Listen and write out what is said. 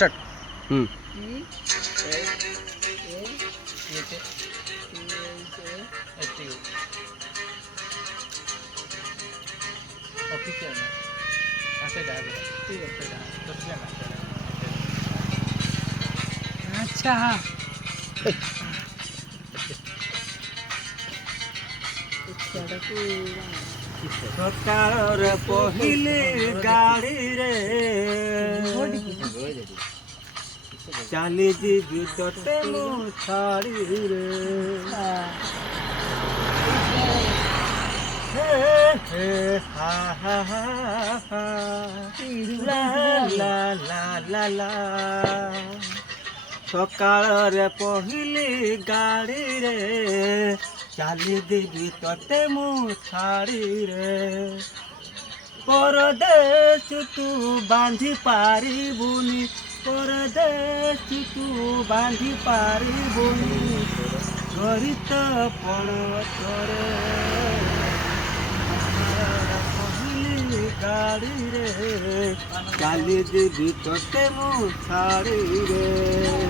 Start. अच्छा हाँ सकार पहिले गाड़ी रे चाली जीवी तोते मु छाड़ी रे हे हे हा हा हा हा ला ला ला ला ला सकाळ पहिले गाड़ी रे चाली देवी तोते मु छाड़ी रे परदेश तू बांधी पारिबुनी परदेश तू बांधी पारिबुनी गरित पड़तरे पहिले गाड़ी रे चाली देवी तोते मु छाड़ी रे।